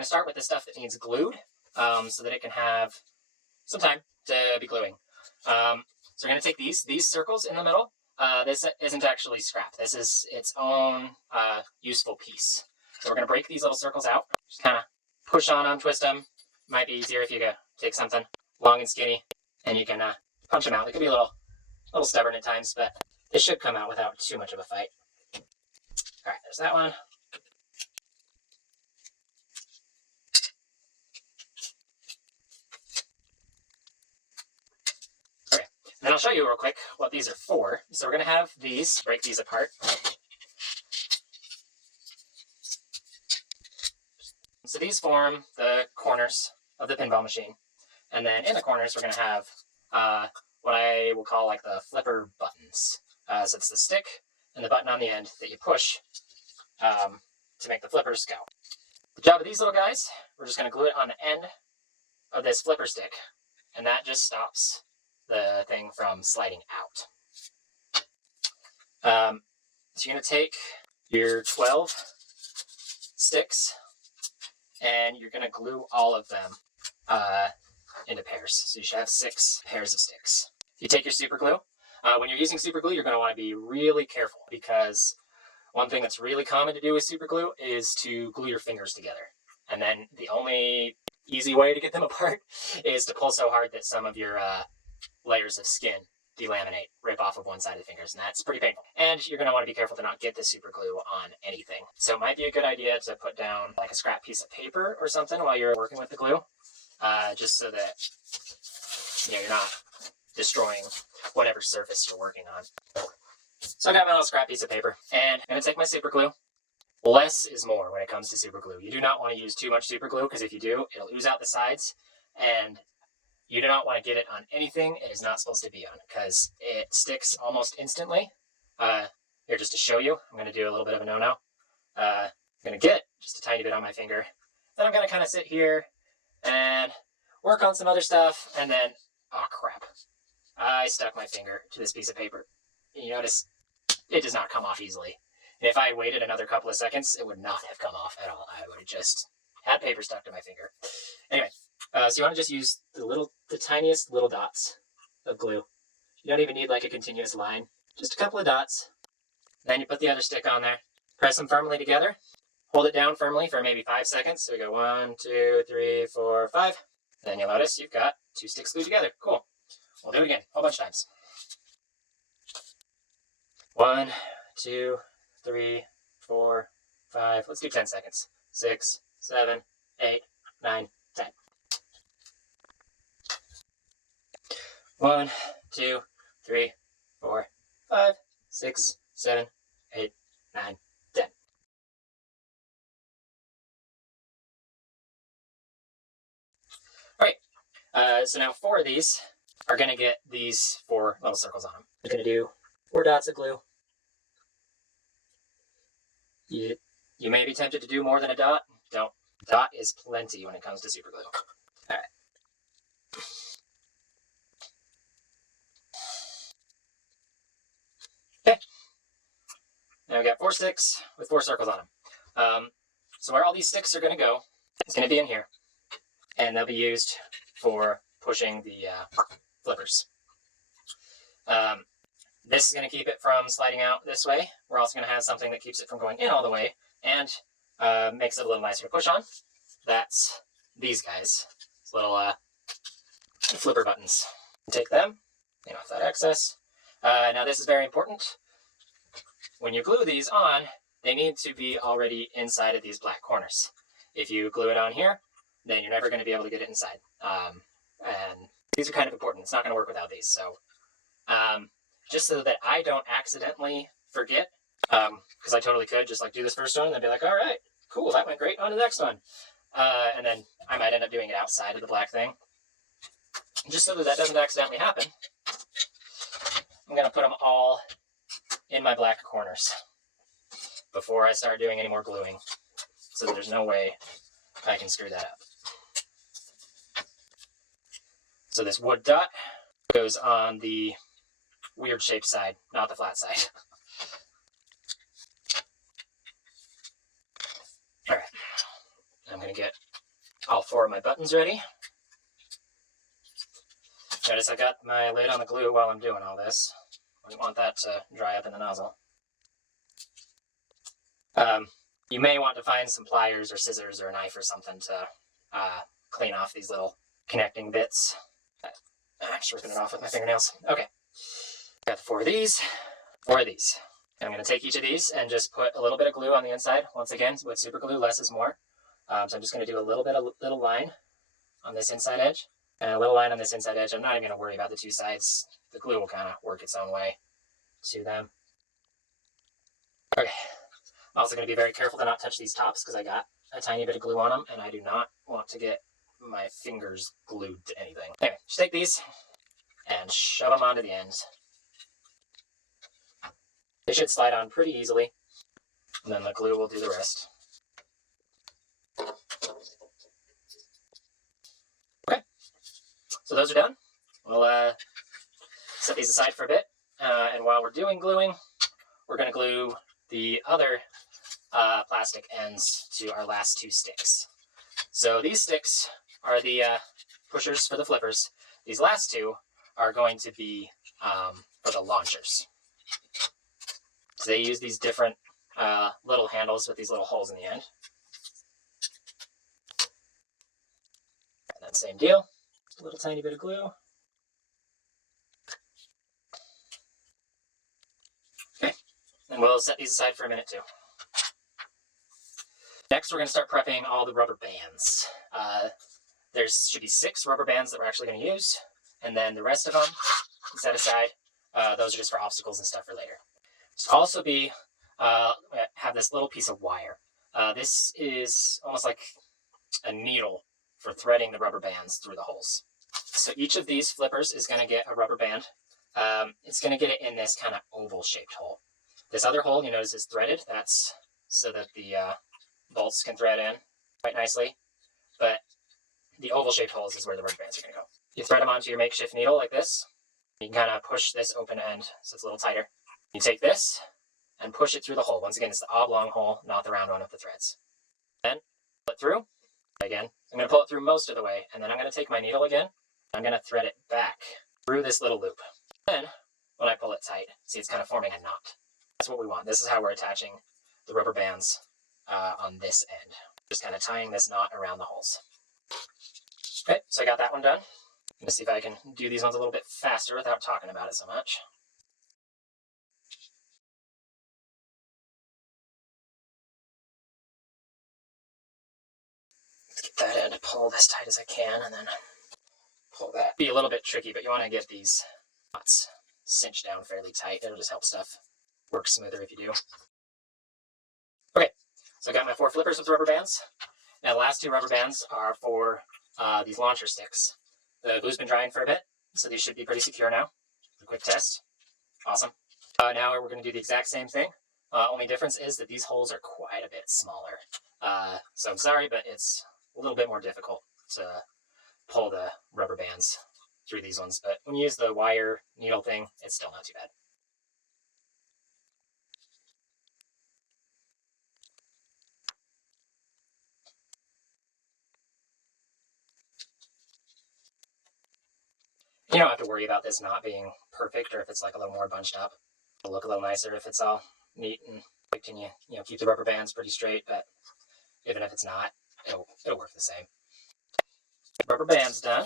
going to start with the stuff that needs glued so that it can have some time to be gluing. So we're going to take these circles in the middle. This isn't actually scrap. This is its own useful piece. So we're going to break these little circles out. Just kind of push on them, twist them. Might be easier if you take something long and skinny and you can punch them out. They could be a little stubborn at times, but they should come out without too much of a fight. All right, there's that one. Okay, and then I'll show you real quick what these are for. So we're going to have these, break these apart. So these form the corners of the pinball machine. And then in the corners, we're going to have what I will call like the flipper buttons. So it's the stick and the button on the end that you push to make the flippers go. The job of these little guys, we're just going to glue it on the end of this flipper stick, and that just stops the thing from sliding out. So you're going to take your 12 sticks, and you're going to glue all of them into pairs. So you should have 6 pairs of sticks. You take your super glue. When you're using super glue, you're going to want to be really careful, because one thing that's really common to do with super glue is to glue your fingers together. And then the only easy way to get them apart is to pull so hard that some of your layers of skin delaminate, rip off of one side of the fingers, and that's pretty painful. And you're going to want to be careful to not get the super glue on anything. So it might be a good idea to put down like a scrap piece of paper or something while you're working with the glue, just so that you're not destroying whatever surface you're working on. So I got my little scrap piece of paper, and I'm going to take my super glue. Less is more when it comes to super glue. You do not want to use too much super glue, because if you do, it'll ooze out the sides, and you do not want to get it on anything it is not supposed to be on, because it sticks almost instantly. Here, just to show you, I'm going to do a little bit of a no-no. I'm going to get just a tiny bit on my finger. Then I'm going to kind of sit here and work on some other stuff, and then, oh crap, I stuck my finger to this piece of paper. You notice it does not come off easily. And if I waited another couple of seconds, it would not have come off at all. I would have just had paper stuck to my finger. Anyway, so you want to just use the tiniest little dots of glue. You don't even need like a continuous line. Just a couple of dots. Then you put the other stick on there. Press them firmly together. Hold it down firmly for maybe 5 seconds. So we go 1, 2, 3, 4, 5. Then you'll notice you've got 2 sticks glued together. Cool. We'll do it again a whole bunch of times. 1, 2, 3, 4, 5. Let's do 10 seconds. 6, 7, 8, 9, 10. 1, 2, 3, 4, 5, 6, 7, 8, 9, 10. All right. So now 4 of these are going to get these 4 little circles on them. I'm going to do 4 dots of glue. You may be tempted to do more than a dot. Don't. Dot is plenty when it comes to super glue. All right. Okay. Now we got 4 sticks with 4 circles on them. So where all these sticks are going to go is going to be in here, and they'll be used for pushing the flippers. This is going to keep it from sliding out this way. We're also going to have something that keeps it from going in all the way and makes it a little nicer to push on. That's these guys. These little flipper buttons. Take them, clean off that excess. Now this is very important. When you glue these on, they need to be already inside of these black corners. If you glue it on here, then you're never going to be able to get it inside. And these are kind of important. It's not going to work without these. So just so that I don't accidentally forget, because I totally could just like do this first one and then be like, all right, cool, that went great, on to the next one. And then I might end up doing it outside of the black thing. Just so that that doesn't accidentally happen, I'm going to put them all in my black corners before I start doing any more gluing, so that there's no way I can screw that up. So this wood dot goes on the weird shaped side, not the flat side. All right, I'm going to get all 4 of my buttons ready. Notice I got my lid on the glue while I'm doing all this. I don't want that to dry up in the nozzle. You may want to find some pliers or scissors or a knife or something to clean off these little connecting bits. I'm just ripping it off with my fingernails. Okay, got 4 of these, 4 of these. And I'm going to take each of these and just put a little bit of glue on the inside. Once again, with super glue, less is more. So I'm just going to do a little bit of little line on this inside edge and a little line on this inside edge. I'm not even going to worry about the 2 sides. The glue will kind of work its own way to them. Okay. I'm also going to be very careful to not touch these tops because I got a tiny bit of glue on them and I do not want to get my fingers glued to anything. Anyway, just take these and shove them onto the ends. They should slide on pretty easily, and then the glue will do the rest. Okay, so those are done. We'll set these aside for a bit, and while we're doing gluing, we're going to glue the other plastic ends to our last 2 sticks. So these sticks are the pushers for the flippers. These last 2 are going to be for the launchers. So they use these different little handles with these little holes in the end. And then same deal, a little tiny bit of glue. Okay, and we'll set these aside for a minute too. Next, we're going to start prepping all the rubber bands. There should be 6 rubber bands that we're actually going to use, and then the rest of them set aside. Those are just for obstacles and stuff for later. Also have this little piece of wire. This is almost like a needle for threading the rubber bands through the holes. So each of these flippers is going to get a rubber band. It's going to get it in this kind of oval shaped hole. This other hole you notice is threaded. That's so that the bolts can thread in quite nicely. But the oval shaped holes is where the rubber bands are going to go. You thread them onto your makeshift needle like this. You can kind of push this open end so it's a little tighter. You take this and push it through the hole. Once again, it's the oblong hole, not the round one with the threads. Then pull it through. Again, I'm going to pull it through most of the way, and then I'm going to take my needle again. I'm going to thread it back through this little loop. Then, when I pull it tight, see it's kind of forming a knot. That's what we want. This is how we're attaching the rubber bands on this end. Just kind of tying this knot around the holes. Okay, so I got that one done. I'm going to see if I can do these ones a little bit faster without talking about it so much. Get that end, pull this tight as I can, and then pull that. Be a little bit tricky, but you want to get these knots cinched down fairly tight. It'll just help stuff work smoother if you do. Okay, so I got my 4 flippers with rubber bands. Now the last 2 rubber bands are for these launcher sticks. The glue's been drying for a bit, so these should be pretty secure now. A quick test. Awesome. Now we're going to do the exact same thing. Only difference is that these holes are quite a bit smaller. So I'm sorry, but it's a little bit more difficult to pull the rubber bands through these ones. But when you use the wire needle thing, it's still not too bad. You don't have to worry about this not being perfect or if it's like a little more bunched up. It'll look a little nicer if it's all neat and perfect and you keep the rubber bands pretty straight, but even if it's not, it'll work the same. Rubber band's done.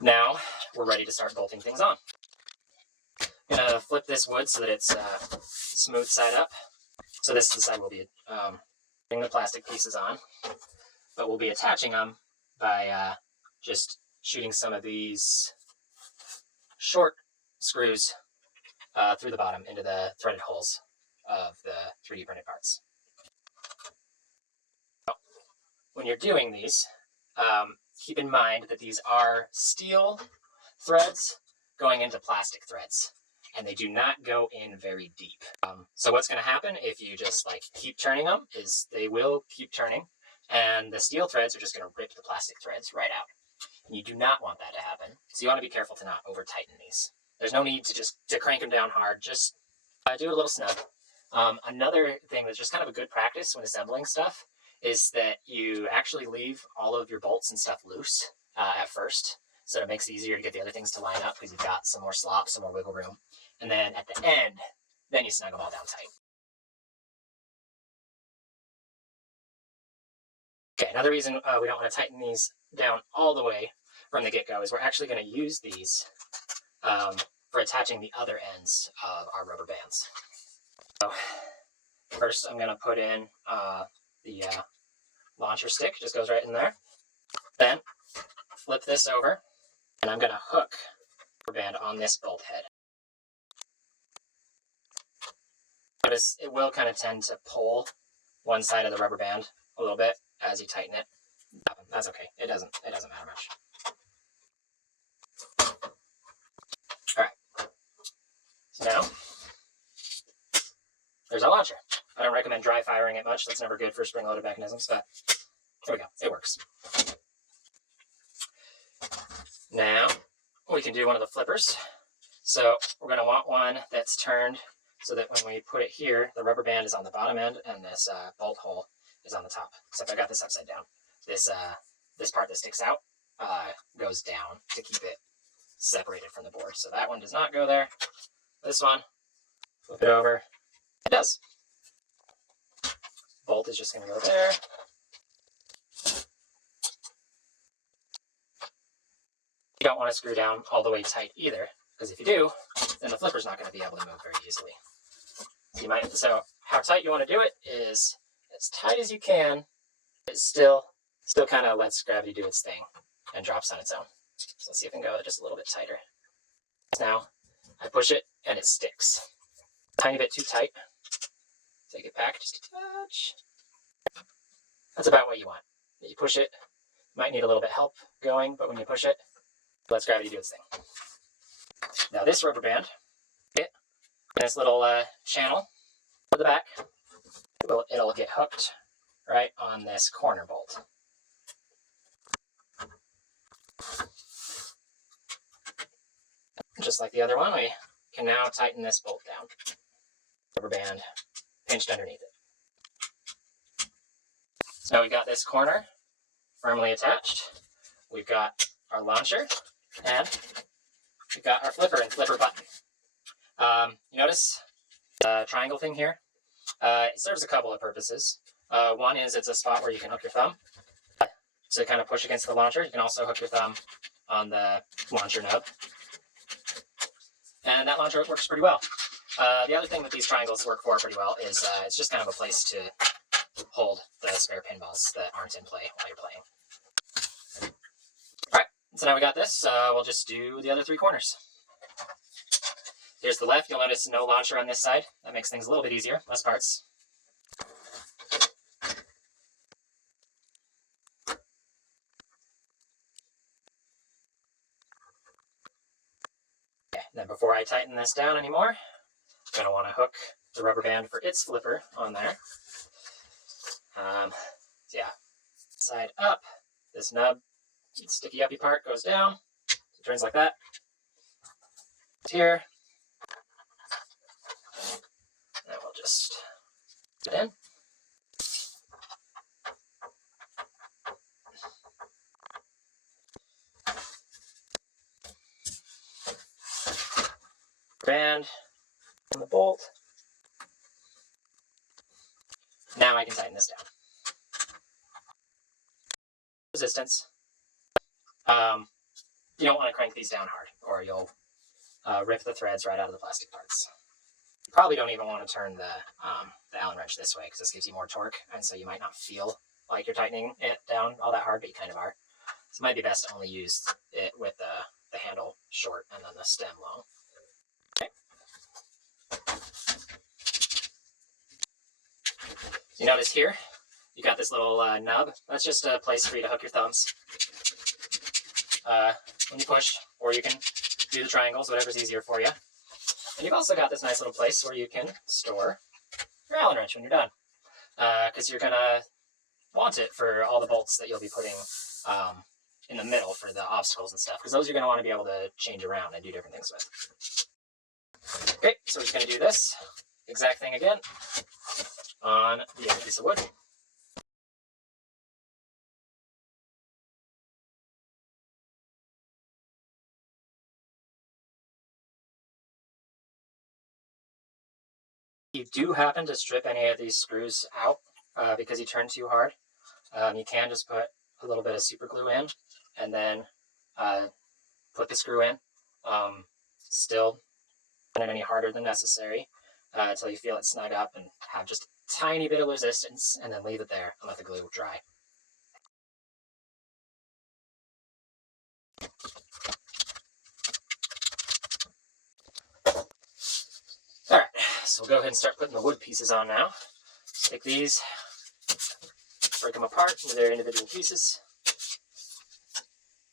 Now we're ready to start bolting things on. I'm going to flip this wood so that it's smooth side up. So this is the side we'll be putting the plastic pieces on, but we'll be attaching them by just shooting some of these short screws through the bottom into the threaded holes of the 3D printed parts. When you're doing these, keep in mind that these are steel threads going into plastic threads, and they do not go in very deep. So what's going to happen if you just keep turning them is they will keep turning, and the steel threads are just going to rip the plastic threads right out. And you do not want that to happen, so you want to be careful to not over tighten these. There's no need to crank them down hard, just do a little snug. Another thing that's just kind of a good practice when assembling stuff is that you actually leave all of your bolts and stuff loose at first. So it makes it easier to get the other things to line up because you've got some more slop, some more wiggle room. And then at the end, then you snug them all down tight. Okay, another reason we don't want to tighten these down all the way from the get-go is we're actually going to use these for attaching the other ends of our rubber bands. So first I'm going to put in the launcher stick, just goes right in there. Then flip this over, and I'm going to hook the rubber band on this bolt head. Notice it will kind of tend to pull one side of the rubber band a little bit as you tighten it. That's okay. It doesn't matter much. All right. So now there's our launcher. I don't recommend dry firing it much. That's never good for spring-loaded mechanisms, but here we go. It works. Now we can do one of the flippers. So we're going to want one that's turned so that when we put it here, the rubber band is on the bottom end and this bolt hole is on the top. Except I got this upside down. This part that sticks out goes down to keep it separated from the board. So that one does not go there. This one, flip it over. It does. Bolt is just going to go there. You don't want to screw down all the way tight either, because if you do, then the flipper's not going to be able to move very easily. So how tight you want to do it is as tight as you can. It still kind of lets gravity do its thing and drops on its own. So let's see if I can go just a little bit tighter. Now I push it and it sticks. A tiny bit too tight. Take it back just a touch. That's about what you want. You push it. Might need a little bit of help going, but when you push it, it lets gravity do its thing. Now this rubber band, in this little channel at the back, it'll get hooked right on this corner bolt. Just like the other one, we can now tighten this bolt down. Rubber band pinched underneath it. So now we've got this corner firmly attached. We've got our launcher, and we've got our flipper and flipper button. You notice the triangle thing here? It serves a couple of purposes. One is it's a spot where you can hook your thumb to kind of push against the launcher. You can also hook your thumb on the launcher nub. And that launcher works pretty well. The other thing that these triangles work for pretty well is it's just kind of a place to hold the spare pinballs that aren't in play while you're playing. Alright, so now we got this. We'll just do the other three corners. Here's the left. You'll notice no launcher on this side. That makes things a little bit easier, less parts. Okay, then before I tighten this down anymore, I'm going to want to hook the rubber band for its flipper on there. So yeah, side up, this nub, sticky uppy part goes down, it turns like that. It's here. And we'll just put it in. Band on the bolt. Now I can tighten this down. Resistance. You don't want to crank these down hard, or you'll rip the threads right out of the plastic parts. You probably don't even want to turn the Allen wrench this way, because this gives you more torque, and so you might not feel like you're tightening it down all that hard, but you kind of are. So it might be best to only use it with the handle short and then the stem long. Okay. You notice here, you got this little nub. That's just a place for you to hook your thumbs when you push, or you can do the triangles, whatever's easier for you. And you've also got this nice little place where you can store your Allen wrench when you're done, because you're going to want it for all the bolts that you'll be putting in the middle for the obstacles and stuff, because those you're going to want to be able to change around and do different things with. Okay, so we're just going to do this exact thing again on the other piece of wood. you do happen to strip any of these screws out because you turned too hard, you can just put a little bit of super glue in and then put the screw in. Still not any harder than necessary until you feel it snug up and have just a tiny bit of resistance, and then leave it there and let the glue dry. Alright, so we'll go ahead and start putting the wood pieces on now. Take these, break them apart into their individual pieces,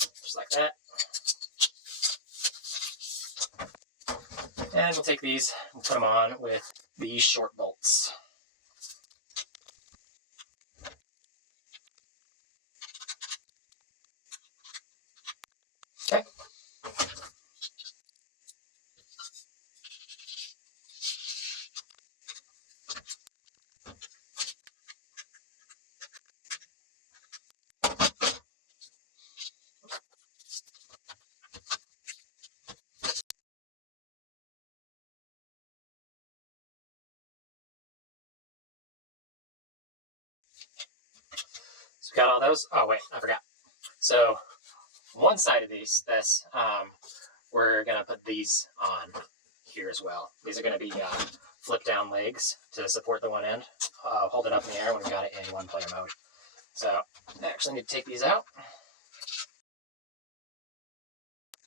just like that. And we'll take these and put them on with these short bolts. Okay. So we got all those. Oh wait, I forgot. So one side of this, we're gonna put these on here as well. These are gonna be flip down legs to support the one end. Hold it up in the air when we've got it in one player mode. So I actually need to take these out.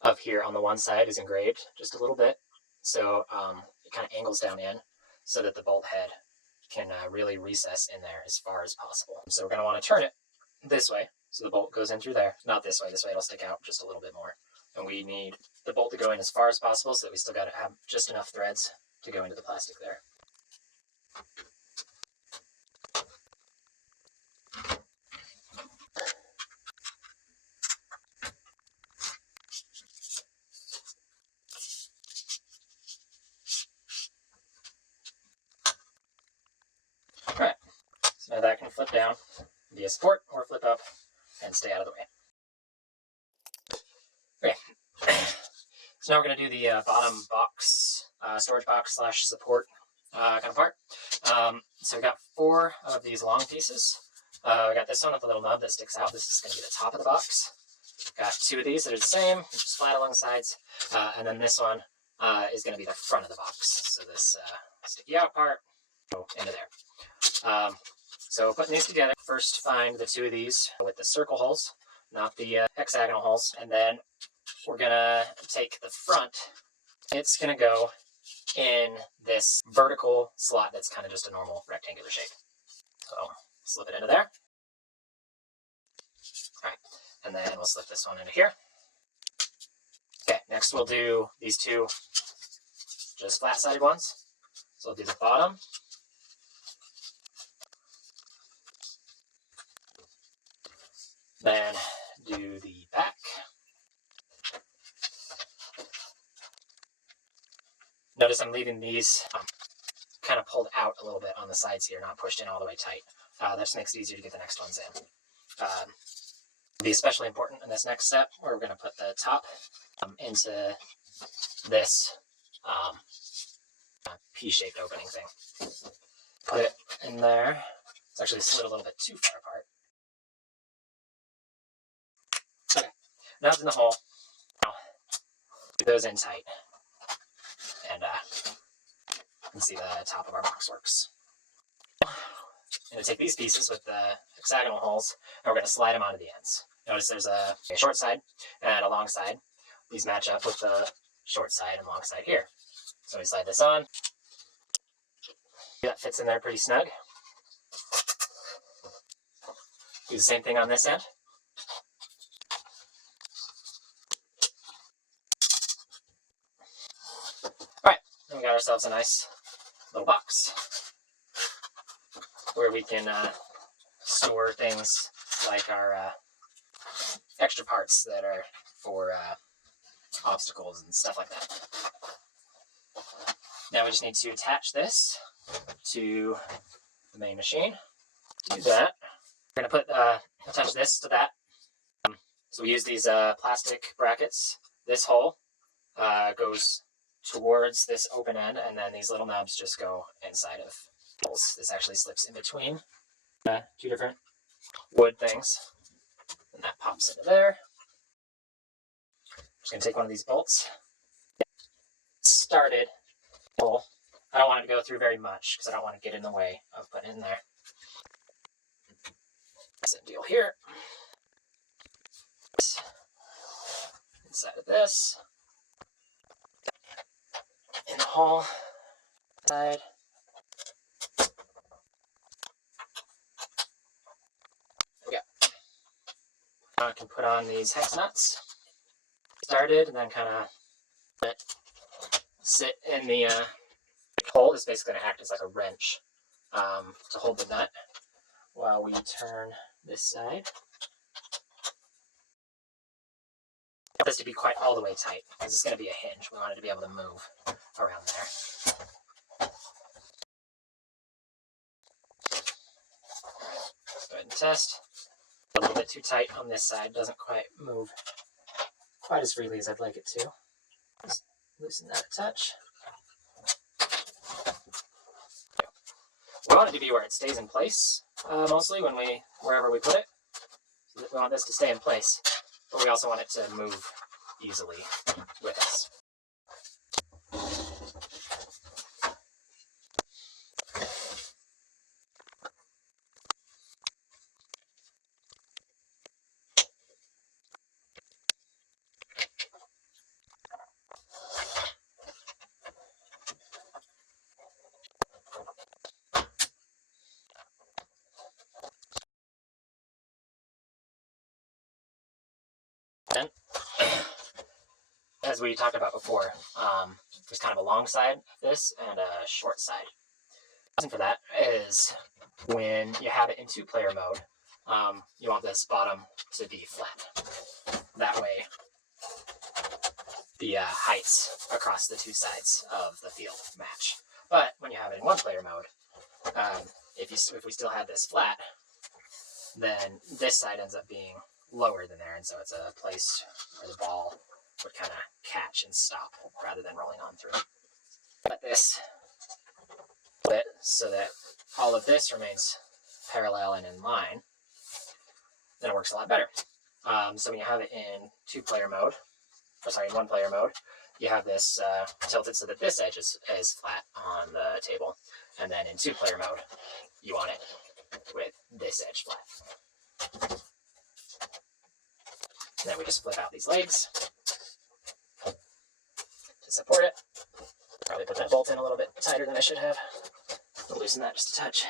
Up here on the one side is engraved just a little bit, so it kind of angles down in so that the bolt head can really recess in there as far as possible. So we're going to want to turn it this way so the bolt goes in through there. Not this way. This way it'll stick out just a little bit more. And we need the bolt to go in as far as possible so that we still got to have just enough threads to go into the plastic there. Alright, so now that can flip down via support or flip up and stay out of the way. Okay, so now we're going to do the bottom box, storage box slash support kind of part. So we got 4 of these long pieces. We got this one with a little nub that sticks out. This is going to be the top of the box. Got 2 of these that are the same, just flat along the sides. And then this one is going to be the front of the box. So this sticky out part go into there. So putting these together, first find the 2 of these with the circle holes, not the hexagonal holes. And then we're going to take the front. It's going to go in this vertical slot that's kind of just a normal rectangular shape. So slip it into there. All right, and then we'll slip this one into here. Okay, next we'll do these 2 just flat-sided ones. So we'll do the bottom. Then do the back. Notice I'm leaving these kind of pulled out a little bit on the sides here, not pushed in all the way tight. That just makes it easier to get the next ones in. Be especially important in this next step, where we're going to put the top into this P-shaped opening thing. Put it in there. It's actually slid a little bit too far apart. Okay, now it's in the hole. Now, put those in tight. And you can see the top of our box works. I'm going to take these pieces with the hexagonal holes, and we're going to slide them onto the ends. Notice there's a short side and a long side. These match up with the short side and long side here. So we slide this on. That fits in there pretty snug. Do the same thing on this end. We got ourselves a nice little box where we can store things like our extra parts that are for obstacles and stuff like that. Now we just need to attach this to the main machine. To do that, we're going to put attach this to that. So we use these plastic brackets. This hole goes towards this open end, and then these little nubs just go inside of holes. This actually slips in between two different wood things, and that pops into there. I'm just going to take one of these bolts. Started hole. I don't want it to go through very much because I don't want to get in the way of putting it in there. Same deal here. Inside of this. In the hole side. There we go. Now I can put on these hex nuts. Started and then kind of sit in the hole. Is basically going to act as like a wrench to hold the nut while we turn this side. I want this to be quite all the way tight because it's going to be a hinge. We want it to be able to move around there. Let's go ahead and test. A little bit too tight on this side. Doesn't quite move quite as freely as I'd like it to. Just loosen that a touch. We want it to be where it stays in place, mostly wherever we put it. So we want this to stay in place, but we also want it to move easily with us. Then, as we talked about before, there's kind of a long side of this and a short side. The reason for that is when you have it in two-player mode, you want this bottom to be flat. That way, the heights across the two sides of the field match. But when you have it in one-player mode, if we still have this flat, then this side ends up being lower than there, and so it's a place where the ball would kind of catch and stop rather than rolling on through. Let this split so that all of this remains parallel and in line, then it works a lot better. So when you have it in in one-player mode, you have this tilted so that this edge is flat on the table, and then in two-player mode, you want it with this edge flat. And then we just flip out these legs to support it. Probably put that bolt in a little bit tighter than I should have. Loosen that just a touch.